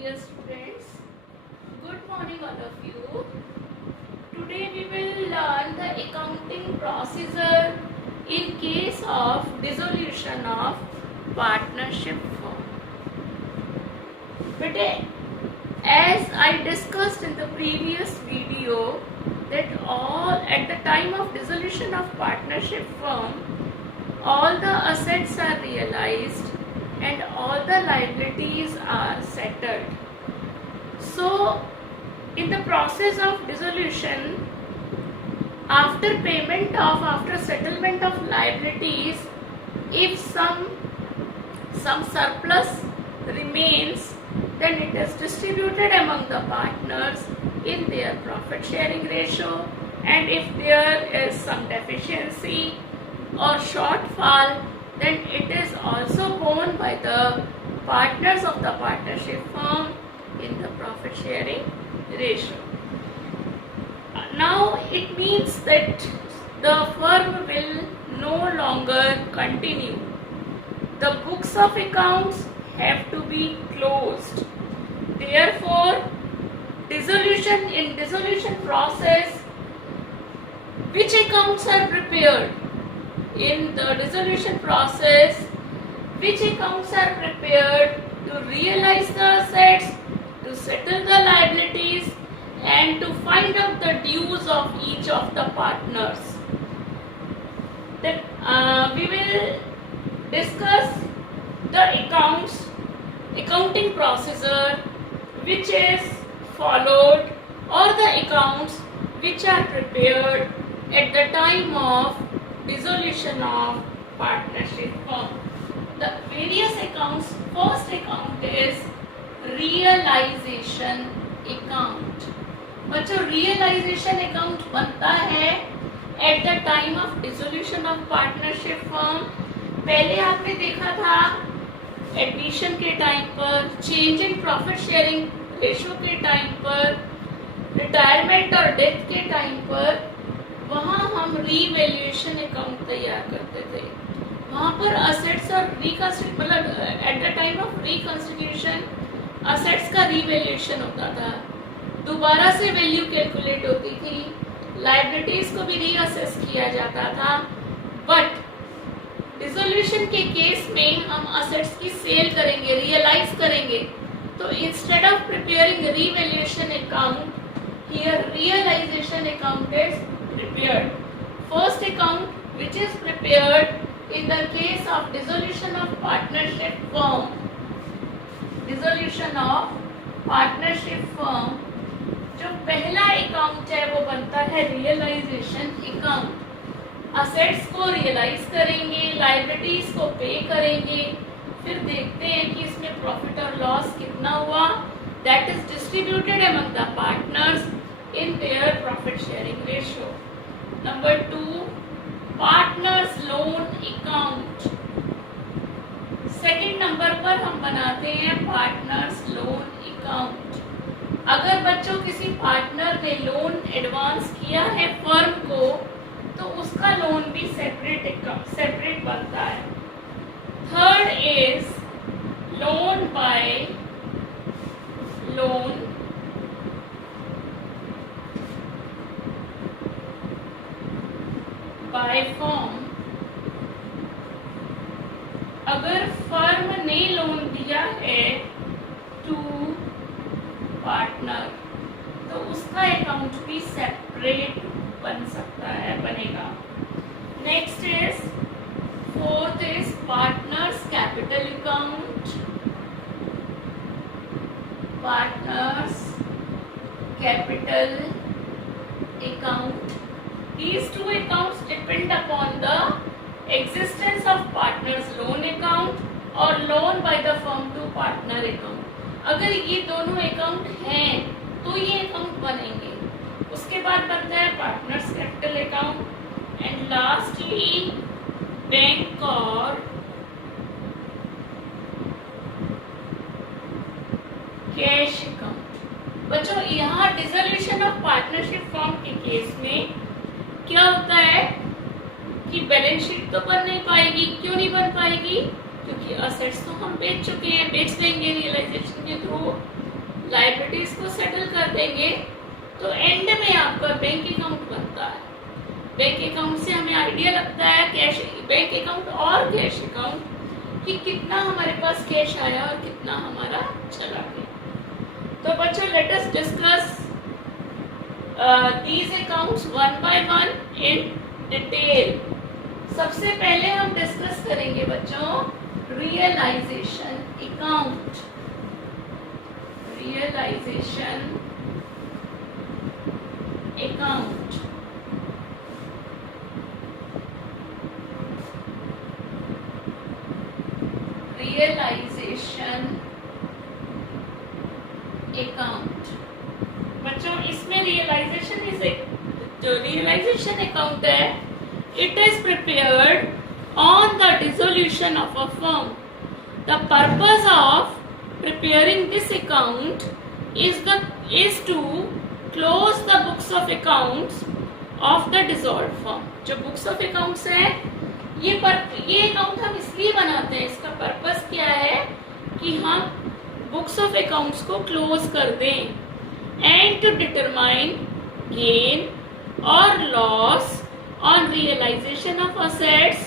Dear students, good morning all of you. Today we will learn the accounting procedure in case of dissolution of partnership firm. But as I discussed in the previous video that at the time of dissolution of partnership firm, all the assets are realized and all the liabilities are settled. So in the process of dissolution, after settlement of liabilities, if some surplus remains, then it is distributed among the partners in their profit sharing ratio, and if there is some deficiency or shortfall, then it is also borne by the partners of the partnership firm in the profit sharing ratio. Now it means that the firm will no longer continue. The books of accounts have to be closed. Therefore, in dissolution process, which accounts are prepared? In the dissolution process, which accounts are prepared to realize the assets, to settle the liabilities, and to find out the dues of each of the partners. Then we will discuss the accounting procedure which is followed, or the accounts which are prepared at the time of dissolution of partnership firm. The various accounts. First account is realization account. बच्चों realization account बनता है at the time of dissolution of partnership firm. पहले आपने देखा था admission के time पर, change in profit sharing ratio के टाइम पर, रिटायरमेंट और डेथ के टाइम पर, वहाँ हम रीवैल्यूएशन अकाउंट तैयार करते थे. वहाँ पर असेट्स और eight the time of reconstitution assets का रीवैल्यूएशन होता था, दोबारा से वैल्यू कैलकुलेट होती थी, लायबिलिटीज को भी रीअसेस किया जाता था. बट डिसोल्यूशन के केस में हम असेट्स की सेल करेंगे, रियलाइज करेंगे. तो instead of preparing revaluation account, here realisation account is prepared. First account which is prepared in the case of dissolution of partnership firm. Dissolution of partnership firm. जो पहला account है वो बनता है रियलाइजेशन अकाउंट. असेट्स को realise करेंगे, liabilities को पे करेंगे, फिर देखते हैं कि इसमें प्रॉफिट और लॉस कितना हुआ. That is distributed among the partners in their profit sharing ratio. Number 2, partners loan account. Second number पर हम बनाते हैं पार्टनर्स लोन अकाउंट. अगर बच्चों किसी पार्टनर ने लोन एडवांस किया है फर्म को, तो उसका लोन भी सेपरेट बनता है. Third is loan by loan by firm. अगर फर्म ने लोन दिया है टू पार्टनर, तो उसका अकाउंट भी सेपरेट बन सकता है, बनेगा. Next is fourth is partners capital account. Partners capital account. These two accounts depend upon the existence of partners loan account or loan by the firm to partner account. अगर ये दोनों account हैं तो ये अकाउंट बनेंगे. उसके बाद बनता है partners capital account and lastly bank और कैश अकाउंट. बच्चों यहाँ डिसोल्यूशन ऑफ पार्टनरशिप फर्म के केस में क्या होता है कि बैलेंस शीट तो बन नहीं पाएगी. क्यों नहीं बन पाएगी? क्योंकि असेट्स तो हम बेच चुके हैं, बेच देंगे रियलाइजेशन के थ्रू. लायबिलिटीज को सेटल कर देंगे तो एंड में आपका बैंक अकाउंट बनता है। बैंक अकाउंट से हमें आइडिया लगता है कैश बैंक अकाउंट और कैश अकाउंट कि कितना हमारे पास कैश आया और कितना हमारा चला गया। तो बच्चों let us discuss these accounts one by one in detail। सबसे पहले हम डिस्कस करेंगे बच्चों realisation account. Realisation account realisation account बच्चों इसमें रियलाइजेशन जो रियलाइजेशन अकाउंट है it is prepared on the dissolution of a firm. The purpose of preparing this account is to close the books of accounts of the dissolved firm. जो books of accounts है ये account हम इसलिए बनाते हैं, इसका purpose क्या है कि हम बुक्स ऑफ अकाउंट्स को क्लोज कर दें and to determine gain or loss on realization of assets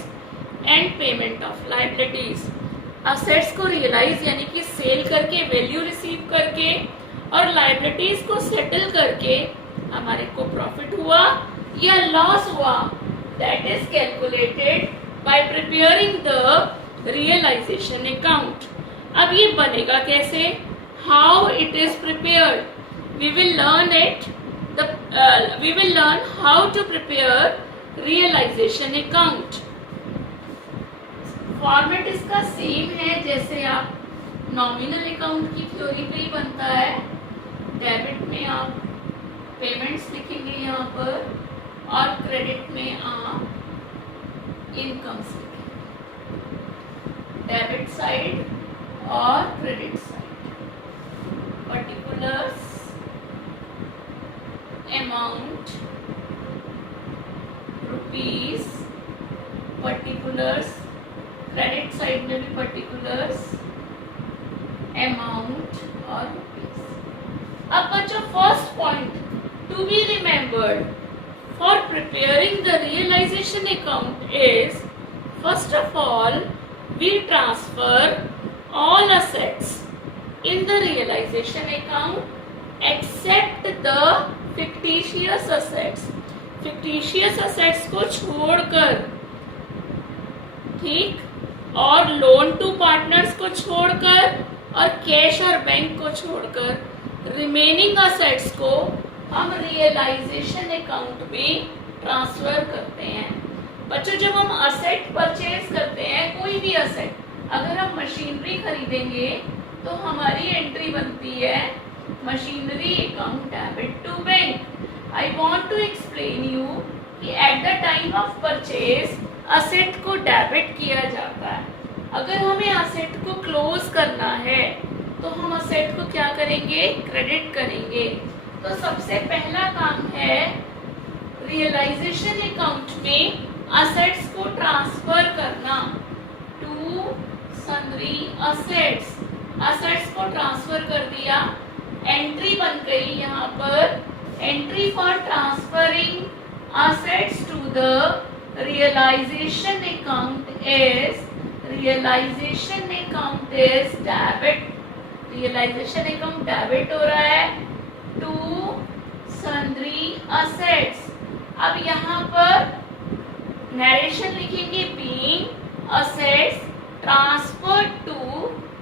and payment of liabilities। assets को realize यानी कि सेल करके वैल्यू रिसीव करके और liabilities को सेटल करके हमारे को प्रॉफिट हुआ या लॉस हुआ, that is calculated by preparing the realization account। अब ये बनेगा कैसे, how it is prepared, we will learn how to prepare realization account। Format इसका सेम है जैसे आप नॉमिनल अकाउंट की थ्योरी पे ही बनता है। डेबिट में आप पेमेंट्स लिखेंगे यहाँ पर और क्रेडिट में आप इनकम्स लिखेंगे, डेबिट साइड और credit side. Particulars amount rupees, particulars credit side में भी पर्टिकुलर्स अमाउंट और रुपीस। अब बच्चों first point to be remembered for preparing the realisation account is first of all we transfer all assets in the realization account except the fictitious assets। fictitious assets को छोड़कर, ठीक, और loan to partners को छोड़कर और cash और bank को छोड़कर रिमेनिंग असेट्स को हम रियलाइजेशन अकाउंट में ट्रांसफर करते हैं। बच्चों जब हम असेट परचेज करते हैं, कोई भी असेट, अगर हम मशीनरी खरीदेंगे तो हमारी एंट्री बनती है machinery account debit to bank. I want to explain you कि at the time of purchase asset को डेबिट किया जाता है। अगर हमें असेट को क्लोज करना है तो हम असेट को क्या करेंगे, क्रेडिट करेंगे। तो सबसे पहला काम है रियलाइजेशन अकाउंट में असेट्स को ट्रांसफर करना टू सन्ड्री असेट्स। असेट्स को ट्रांसफर कर दिया, एंट्री बन गई यहाँ पर, entry for transferring assets to the realisation account is debit. Realisation account debit हो रहा है टू सन्ड्री असेट्स। अब यहाँ पर नरेशन लिखेंगे being assets transfer to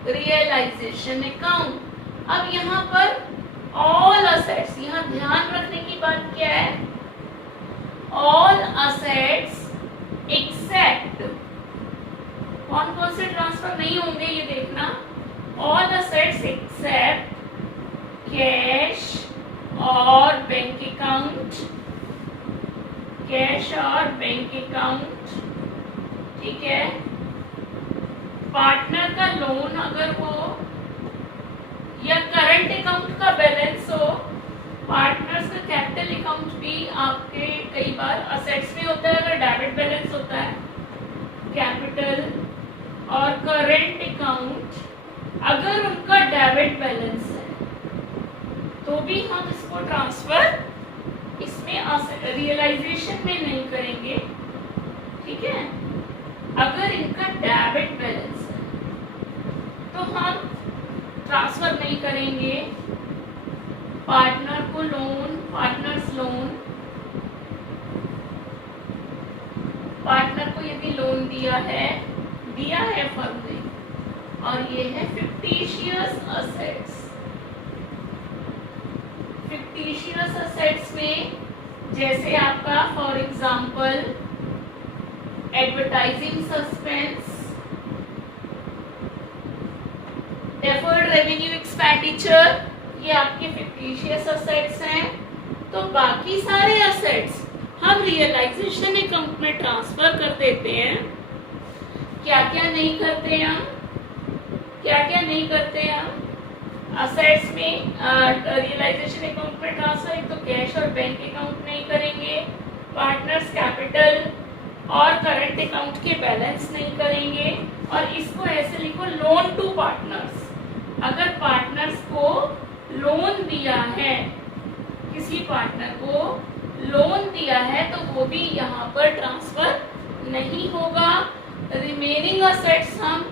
realisation account. अब यहाँ पर ऑल असेट्स, यहाँ ध्यान रखने की बात क्या है, ऑल असेट्स एक्सेप्ट, कौन कौन से ट्रांसफर नहीं होंगे ये देखना, ऑल असेट्स एक्सेप्ट कैश और बैंक अकाउंट, कैश और बैंक अकाउंट, ठीक है। पार्टनर का लोन अगर हो या करंट अकाउंट का बैलेंस हो, पार्टनर्स का कैपिटल अकाउंट भी आपके कई बार असेट्स में होता है अगर डेबिट बैलेंस होता है, कैपिटल और करंट अकाउंट अगर उनका डेबिट बैलेंस है, तो भी हम इसको ट्रांसफर इसमें रियलाइजेशन में नहीं करेंगे, ठीक है। अगर इनका डेबिट बैलेंस है तो हम ट्रांसफर नहीं करेंगे। पार्टनर को लोन, पार्टनर्स लोन, पार्टनर को यदि लोन दिया है फर्म ने, और ये है फिक्टिशियस असेट्स। फिक्टिशियस असेट्स में जैसे आपका for example advertising suspense, deferred revenue expenditure, ये आपके फिक्टिशियस असेट्स हैं। तो बाकी सारे असेट्स हम रियलाइजेशन अकाउंट में ट्रांसफर कर देते हैं। क्या क्या नहीं करते हम, क्या क्या नहीं करते हम असेट्स में रियलाइजेशन अकाउंट में ट्रांसफर? एक तो कैश और बैंक अकाउंट नहीं करेंगे, पार्टनर्स कैपिटल और करंट अकाउंट के बैलेंस नहीं करेंगे, और इसको ऐसे लिखो लोन टू पार्टनर्स। अगर पार्टनर्स को लोन दिया है, किसी पार्टनर को लोन दिया है, तो वो भी यहाँ पर ट्रांसफर नहीं होगा। रिमेनिंग असेट्स हम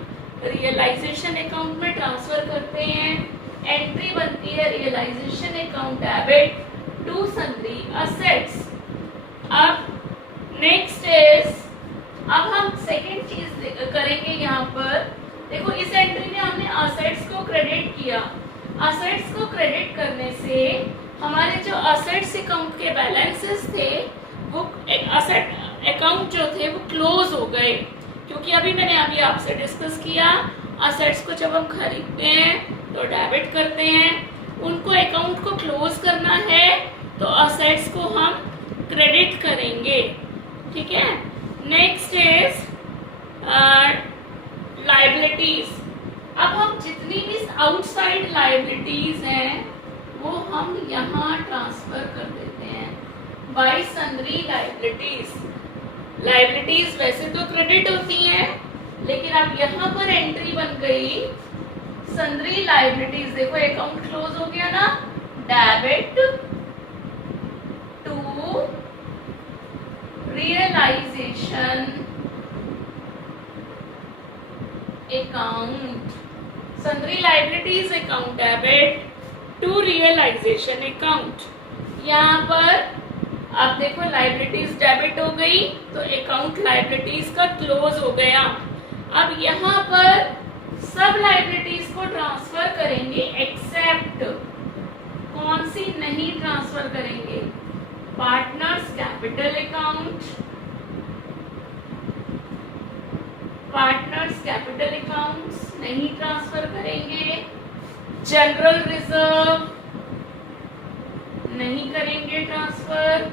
रियलाइजेशन अकाउंट में ट्रांसफर करते हैं। एंट्री बनती है realisation account debit to sundry assets. अब नेक्स्ट इज, अब हम सेकेंड चीज करेंगे यहाँ पर। देखो इस एंट्री में हमने असेट्स को क्रेडिट किया। असेट्स को क्रेडिट करने से हमारे जो असेट्स अकाउंट के बैलेंसेस थे, वो असेट अकाउंट जो थे वो क्लोज हो गए। क्योंकि अभी मैंने आपसे डिस्कस किया, असेट्स को जब हम खरीदते हैं तो डेबिट करते हैं, उनको अकाउंट को क्लोज करना है तो असेट्स को हम क्रेडिट करेंगे, ठीक है। Next is liabilities. अब हम जितनी भी आउटसाइड लायबिलिटीज हैं वो हम यहाँ ट्रांसफर कर देते हैं बाय सन्ड्री लायबिलिटीज। लायबिलिटीज वैसे तो क्रेडिट होती हैं, लेकिन अब यहाँ पर एंट्री बन गई सन्ड्री लायबिलिटीज। देखो अकाउंट क्लोज हो गया ना, debit to realisation account. Sundry liabilities account debit to realisation account. यहाँ पर आप देखो लायबिलिटीज डेबिट हो गई तो अकाउंट लायबिलिटीज का क्लोज हो गया। अब यहाँ पर सब लायबिलिटीज को ट्रांसफर करेंगे एक्सेप्ट कौन सी नहीं ट्रांसफर करेंगे? Partners capital account, partners capital accounts नहीं ट्रांसफर करेंगे। जनरल रिजर्व नहीं करेंगे ट्रांसफर,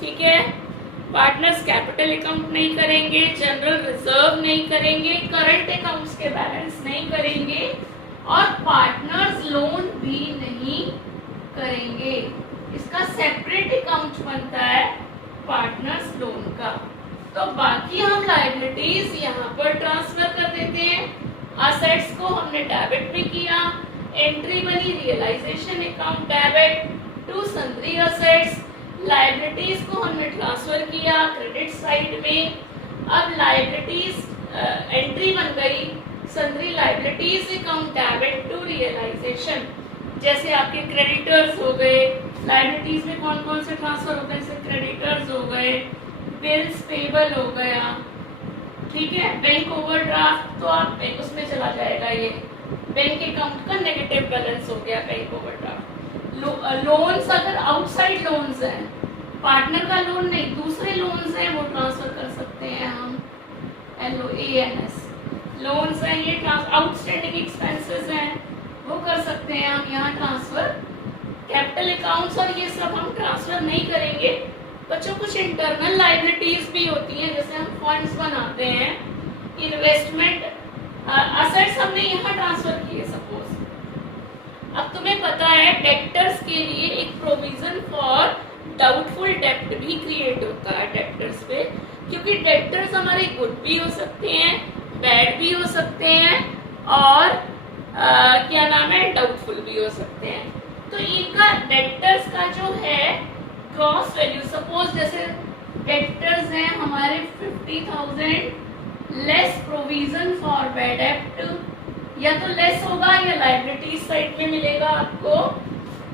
ठीक है। पार्टनर्स कैपिटल अकाउंट नहीं करेंगे, जनरल रिजर्व नहीं करेंगे, करंट अकाउंट्स के बैलेंस नहीं करेंगे, और पार्टनर्स लोन भी नहीं करेंगे। इसका सेपरेट अकाउंट बनता है पार्टनर्स लोन का। तो बाकी हम लायबिलिटीज यहाँ पर ट्रांसफर कर देते हैं। असेट्स को हमने डेबिट में किया, एंट्री बनी realisation account debit to sundry assets. Liabilities को हमने ट्रांसफर किया क्रेडिट साइड में। अब लायबिलिटीज एंट्री बन गई sundry liabilities account debit to realisation. जैसे आपके क्रेडिटर्स हो गए, लायबिलिटीज में कौन कौन से ट्रांसफर होते हैं? जैसे क्रेडिटर्स हो गए, बिल्स पेबल हो गया, ठीक है। बैंक ओवरड्राफ्ट तो आप उसमें चला जाएगा, ये बैंक अकाउंट का नेगेटिव बैलेंस हो गया बैंक ओवरड्राफ्ट। लोन्स अगर आउटसाइड लोन्स हैं, पार्टनर का लोन नहीं दूसरे लोन्स हैं, वो ट्रांसफर कर सकते हैं हम। LOANS लोन्स हैं, ये आउटस्टैंडिंग एक्सपेंसेस हैं, वो कर सकते हैं हम यहाँ ट्रांसफर। कैपिटल अकाउंट्स और ये सब हम ट्रांसफर नहीं करेंगे। बच्चों कुछ इंटरनल लायबिलिटीज भी होती हैं, जैसे हम फंड्स बनाते हैं, इन्वेस्टमेंट असेट्स हमने यहाँ ट्रांसफर किए सपोज। अब तुम्हें पता है डेब्टर्स के लिए एक प्रोविजन फॉर डाउटफुल डेब्ट भी क्रिएट होता है डेब्टर्स पे, क्योंकि डेब्टर्स हमारे गुड भी हो सकते हैं, बैड भी हो सकते हैं, और क्या नाम है डाउटफुल भी हो सकते हैं। तो इनका डेटर्स का जो है ग्रॉस वैल्यू, सपोज जैसे डेटर्स हैं हमारे 50,000 लेस प्रोविजन फॉर बैड डेब्ट, या तो लेस होगा या लायबिलिटीज साइड में मिलेगा आपको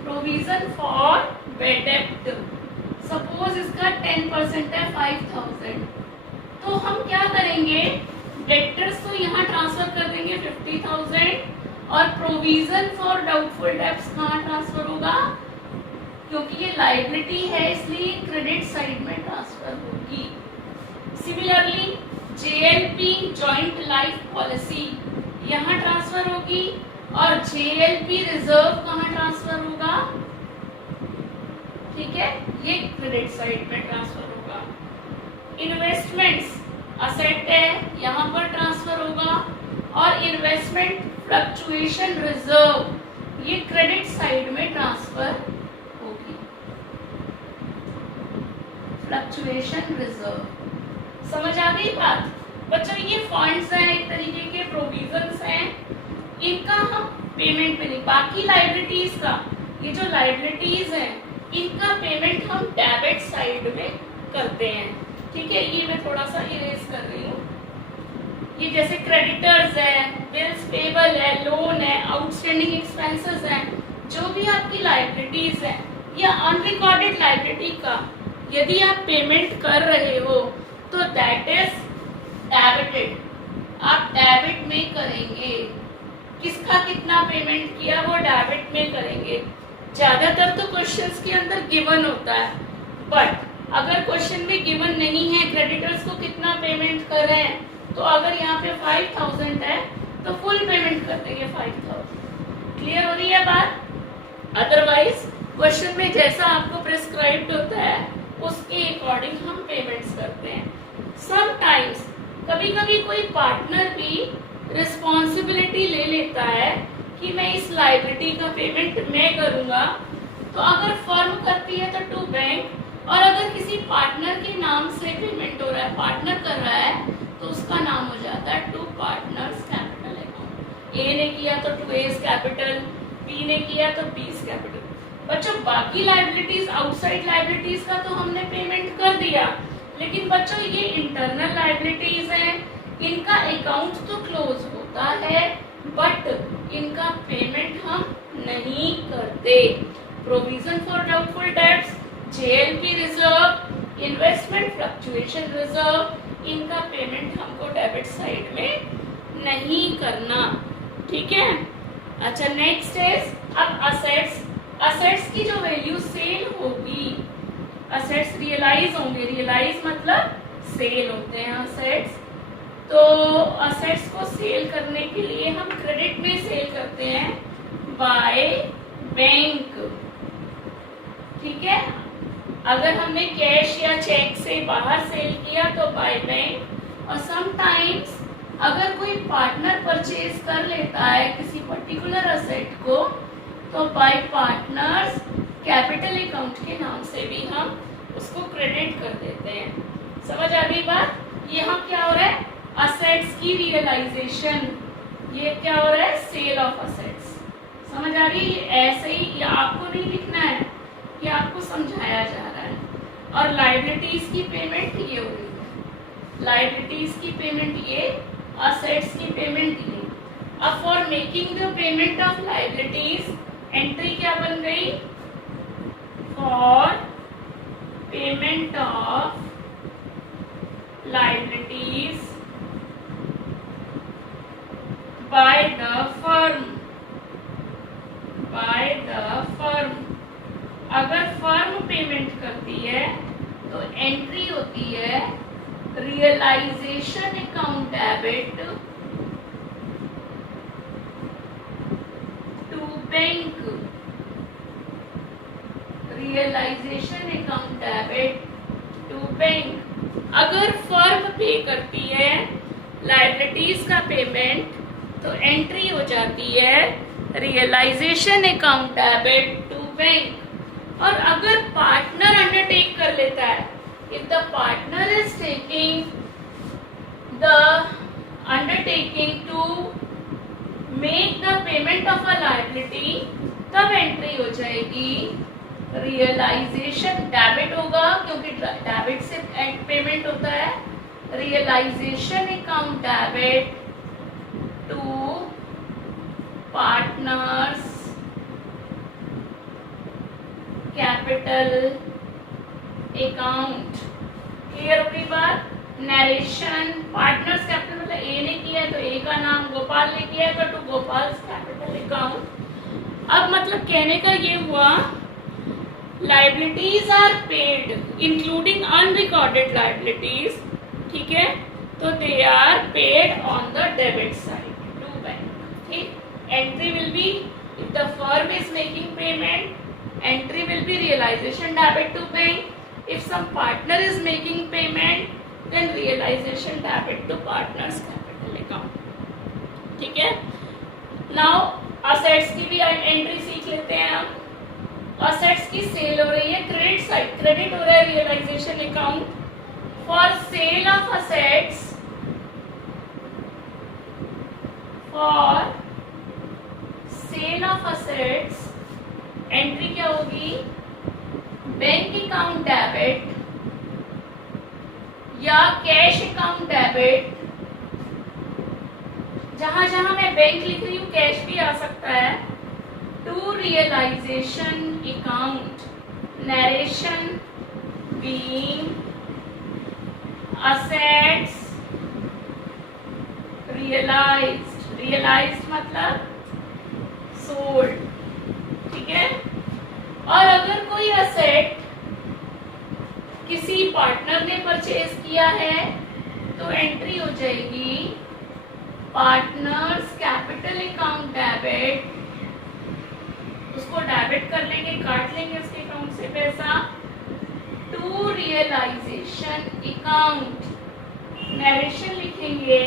प्रोविजन फॉर बैड डेब्ट। सपोज इसका 10% है 5,000, तो हम क्या करेंगे, डेटर्स को यहाँ ट्रांसफर कर देंगे 50,000 और प्रोविजन फॉर डाउटफुल डेब्ट्स कहाँ ट्रांसफर होगा, क्योंकि ये लायबिलिटी है इसलिए क्रेडिट साइड में ट्रांसफर होगी। Similarly JLP joint life policy यहाँ ट्रांसफर होगी और JLP रिजर्व कहाँ ट्रांसफर होगा, ठीक है, ये क्रेडिट साइड में ट्रांसफर होगा। इन्वेस्टमेंट्स असेट है यहाँ पर ट्रांसफर होगा और इन्वेस्टमेंट फ्लक्चुएशन रिजर्व ये क्रेडिट साइड में ट्रांसफर होगी। फ्लक्चुएशन रिजर्व समझ आ गई बात बच्चों? ये फंड्स हैं, एक तरीके के प्रोविजंस हैं, इनका हम पेमेंट पे नहीं, बाकी लायबिलिटीज का, ये जो लायबिलिटीज हैं इनका पेमेंट हम डेबिट साइड में करते हैं, ठीक है। ये मैं थोड़ा सा इरेज कर रही हूँ। ये जैसे क्रेडिटर्स है, बिल्स पेबल है, लोन है, आउटस्टैंडिंग एक्सपेंसेस हैं, जो भी आपकी लायबिलिटीज है या अनरिकॉर्डेड लायबिलिटी का यदि आप पेमेंट कर रहे हो तो दैट इज डेबिटेड, आप डेबिट में करेंगे। किसका कितना पेमेंट किया वो डेबिट में करेंगे। ज्यादातर तो क्वेश्चंस के अंदर गिवन होता है, बट अगर क्वेश्चन में गिवन नहीं है क्रेडिटर्स को कितना पेमेंट कर रहे हैं, तो अगर यहाँ पे 5,000 है तो फुल पेमेंट कर देंगे 5,000। क्लियर हो रही है बात? अदरवाइज क्वेश्चन में जैसा आपको प्रिस्क्राइब्ड होता है उसके अकॉर्डिंग हम पेमेंट्स करते हैं। समटाइम्स कभी कभी कोई पार्टनर भी रिस्पॉन्सिबिलिटी ले लेता है कि मैं इस लायबिलिटी का पेमेंट मैं करूंगा, तो अगर फर्म करती है तो टू बैंक, और अगर किसी पार्टनर के नाम से पेमेंट हो रहा है, पार्टनर कर रहा है, तो उसका नाम हो जाता है टू पार्टनर्स कैपिटल अकाउंट। ए ने किया तो टू एज कैपिटल, बी ने किया तो बीज कैपिटल। बच्चों बाकी लायबिलिटीज, आउटसाइड लायबिलिटीज का तो हमने पेमेंट कर दिया, लेकिन बच्चों ये इंटरनल लायबिलिटीज हैं, इनका अकाउंट तो क्लोज होता है बट इनका पेमेंट हम नहीं करते। Provision for doubtful debts, JLP reserve, investment fluctuation reserve, इनका पेमेंट हमको डेबिट साइड में नहीं करना, ठीक है। अच्छा नेक्स्ट इज अब असेट्स। असेट्स की जो वैल्यू सेल होगी, असेट्स रियलाइज होंगे, रियलाइज मतलब सेल होते हैं असेट्स, तो असेट्स को सेल करने के लिए हम क्रेडिट में सेल करते हैं बाय बैंक, ठीक है। अगर हमने कैश या चेक से बाहर सेल किया तो बाय बैंक, और समटाइम्स अगर कोई पार्टनर परचेज कर लेता है किसी पर्टिकुलर असेट को तो बाय पार्टनर्स कैपिटल अकाउंट के नाम से भी हम उसको क्रेडिट कर देते हैं। समझ आ गई बात? यहाँ क्या हो रहा है, असेट्स की रियलाइजेशन, ये क्या हो रहा है, सेल ऑफ असेट्स। समझ आ रही है? ये ऐसे ही, ये आपको नहीं लिखना है, ये आपको समझाया जा रहा है। और लायबिलिटीज की पेमेंट ये हो रही है, लायबिलिटीज की पेमेंट ये, असेट्स की पेमेंट ये। अब for making the payment of liabilities entry क्या बन गई, for payment of liabilities by the firm, by the firm। अगर फर्म पेमेंट करती है तो एंट्री होती है realisation account debit to bank, realisation account debit to bank. अगर फर्म पे करती है लायबिलिटीज का पेमेंट तो एंट्री हो जाती है realisation account debit to bank. और अगर पार्टनर अंडरटेक कर लेता है, if the partner is taking the undertaking to make the payment of a liability, तब एंट्री हो जाएगी रियलाइजेशन, डेबिट होगा क्योंकि डेबिट से पेमेंट होता है, realisation account debit to partners capital account. Clear हो गई बात? नरेशन, पार्टनर्स कैपिटल मतलब ए ने किया है तो ए का नाम, गोपाल ने किया है तो टू गोपाल्स कैपिटल अकाउंट। अब मतलब कहने का ये हुआ liabilities are paid including unrecorded liabilities, ठीक है, तो they are paid on the debit side to bank. ठीक, entry will be if the firm is making payment, entry will be realization debit to bank. If some partner is making payment, then realization debit to partners capital account. ठीक है, now assets की भी entry सीख लेते हैं हम। assets की cell हो रही है, क्रेडिट साइड क्रेडिट हो रहा है realisation account for sale of assets, for sale of assets entry क्या होगी? बैंक अकाउंट डेबिट या कैश अकाउंट डेबिट। जहां जहां मैं बैंक लिख रही हूं कैश भी आ सकता है। To realisation account, narration being assets realised, realised मतलब सोल्ड, ठीक है। और अगर कोई असेट किसी पार्टनर ने परचेज किया है तो एंट्री हो जाएगी पार्टनर्स कैपिटल अकाउंट डेबिट, उसको डेबिट कर लेंगे, काट लेंगे उसके अकाउंट से पैसा, टू रियलाइजेशन अकाउंट, नरेशन लिखेंगे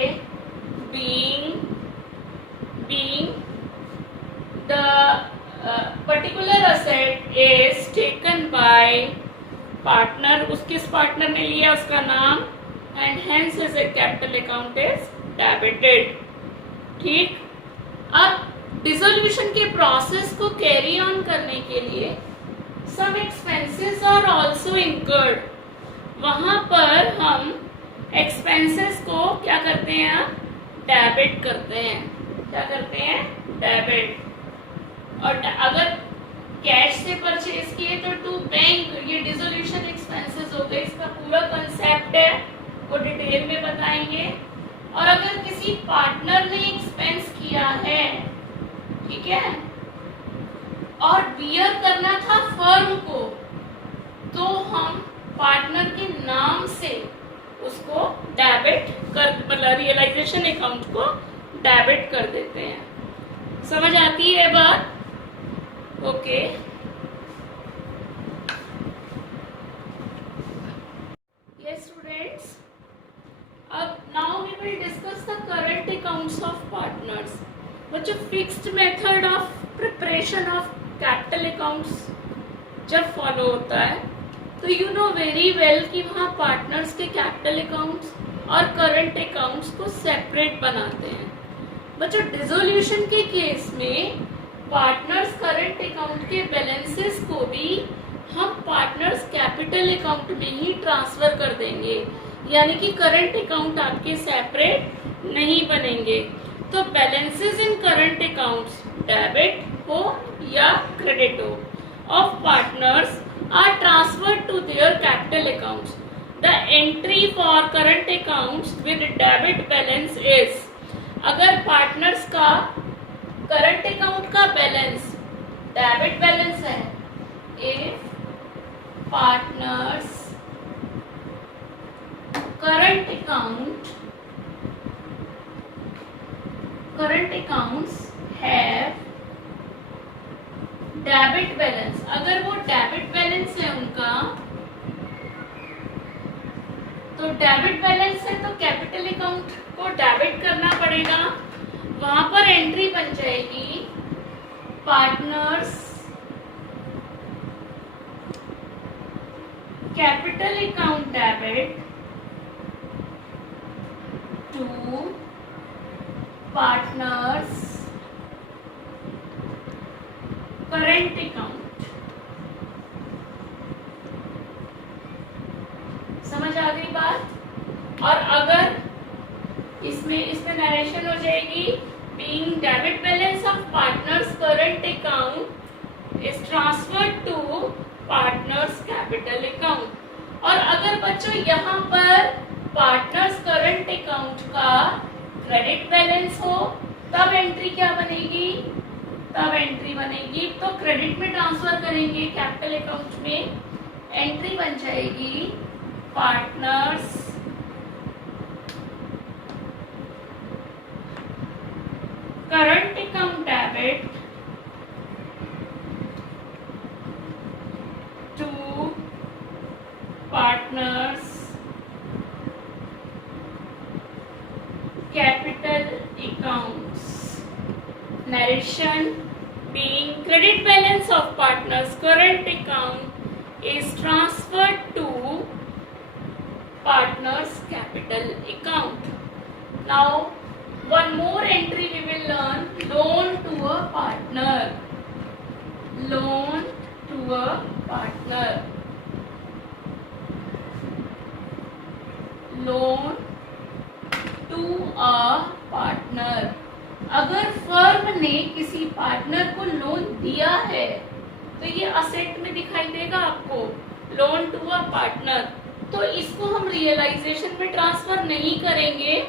being the particular asset is taken by partner, उस किस पार्टनर ने लिया उसका नाम, and hence his capital account is debited. ठीक, अब डिसोल्यूशन के प्रोसेस को कैरी ऑन करने के लिए सम एक्सपेंसेस आर आल्सो इंकर्ड, वहां पर हम एक्सपेंसेस को क्या करते हैं? डेबिट करते हैं। क्या करते हैं? डेबिट। और अगर कैश से परचेज किए तो टू बैंक, ये डिसोल्यूशन एक्सपेंसेस हो गए, इसका पूरा कंसेप्ट है वो डिटेल में बताएंगे। और अगर किसी पार्टनर ने एक्सपेंस किया है, ठीक है, और बियर करना था फर्म को, तो हम पार्टनर के नाम से उसको डेबिट कर, मतलब रियलाइजेशन अकाउंट को डेबिट कर देते हैं। समझ आती है बात? ओके, yes students, अब now we will discuss the current accounts of partners। बच्चों, fixed method of preparation of capital accounts जब फॉलो होता है तो यू नो वेरी वेल कि वहाँ पार्टनर्स के कैपिटल अकाउंट्स और करंट अकाउंट्स को सेपरेट बनाते हैं। बच्चों, डिसोल्यूशन के केस में पार्टनर्स करंट अकाउंट के बैलेंसेस को भी हम पार्टनर्स कैपिटल अकाउंट में ही ट्रांसफर कर देंगे, यानी कि करंट अकाउंट आपके सेपरेट नहीं बनेंगे। तो balances in current accounts debit हो या क्रेडिट हो of partners are transferred to their capital accounts. The entry for current accounts with debit balance is, अगर पार्टनर्स का करंट अकाउंट का बैलेंस डेबिट बैलेंस है, if partners current accounts have debit balance, अगर वो debit balance है उनका, तो debit balance है तो कैपिटल अकाउंट को डेबिट करना पड़ेगा। वहां पर एंट्री बन जाएगी partners capital account debit to partners current account. समझ आ गई बात? और अगर इसमें नरेशन हो जाएगी, being debit balance of partners current account is transferred to partners capital account. और अगर बच्चों यहाँ पर पार्टनर्स करंट अकाउंट का क्रेडिट बैलेंस हो तब एंट्री क्या बनेगी? तब एंट्री बनेगी तो क्रेडिट में ट्रांसफर करेंगे कैपिटल अकाउंट में, एंट्री बन जाएगी partners current account debit to partners capital accounts. Narration: being credit balance of partners current account is transferred to partners capital account. Now one more entry we will learn: loan to a partner. Loan to a partner. Loan to a partner. अगर firm ने किसी partner को loan दिया है तो ये asset में दिखाई देगा आपको, लोन टू अ पार्टनर। तो इसको हम रियलाइजेशन में ट्रांसफर नहीं करेंगे,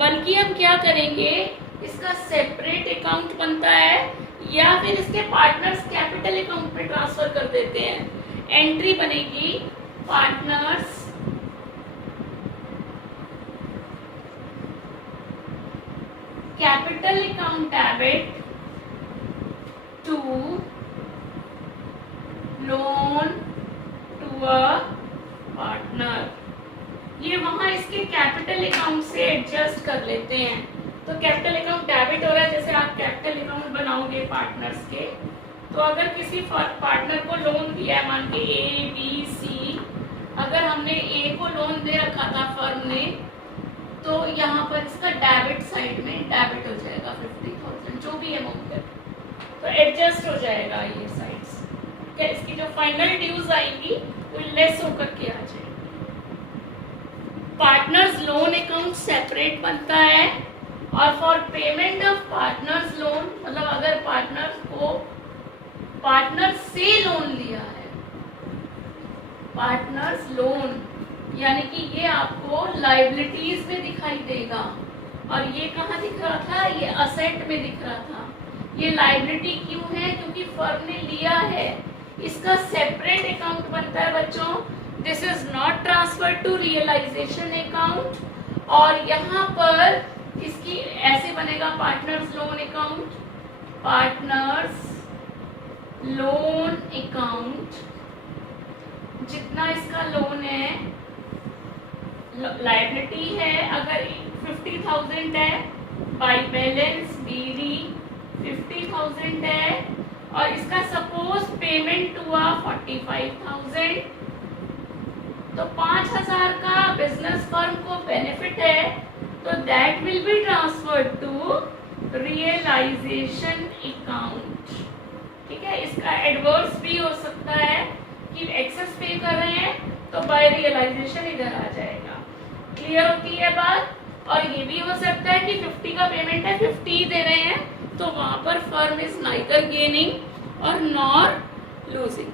बल्कि हम क्या करेंगे, इसका सेपरेट अकाउंट बनता है या फिर इसके पार्टनर्स कैपिटल अकाउंट में ट्रांसफर कर देते हैं। एंट्री बनेगी partners capital account debit to loan to a partner. ये वहां इसके कैपिटल अकाउंट से एडजस्ट कर लेते हैं। तो कैपिटल अकाउंट डेबिट हो रहा है, जैसे आप कैपिटल अकाउंट बनाओगे पार्टनर्स के, तो अगर किसी पार्टनर को लोन दिया है, मान के ए बी सी, अगर हमने ए को लोन दे रखा था फर्म ने, तो यहाँ पर इसका डेबिट साइड में डेबिट हो जाएगा 50,000, जो भी अमाउंट है, तो एडजस्ट हो जाएगा ये साइड्स। क्या इसकी जो फाइनल ड्यूज आएंगी वो लेस होकर के आ जाएगी। पार्टनर्स लोन अकाउंट सेपरेट बनता है, और for payment of partners loan, मतलब अगर पार्टनर से लोन लिया है, पार्टनर्स लोन यानी कि ये आपको लायबिलिटीज में दिखाई देगा, और ये कहाँ दिख रहा था, ये असेट में दिख रहा था। ये लायबिलिटी क्यों है? क्योंकि फर्म ने लिया है, इसका सेपरेट अकाउंट बनता है बच्चों। This is not transfer to realisation account, और यहाँ पर इसकी ऐसे बनेगा partners loan account, partners loan account. जितना इसका लोन है, लायबिलिटी है, अगर 50,000 है, बाय बैलेंस बीडी 50,000 है, और इसका सपोज पेमेंट हुआ 45,000, तो 5,000 का बिजनेस फर्म को बेनिफिट है, तो that will be transferred to realisation account. ठीक है, इसका एडवर्स भी हो सकता है कि एक्सेस पे कर रहे हैं तो बाय रियलाइजेशन इधर आ जाएगा। क्लियर होती है बात? और ये भी हो सकता है कि 50 का पेमेंट है, 50 दे रहे हैं, तो वहां पर फर्म इज नाइदर गेनिंग और नॉर लूजिंग।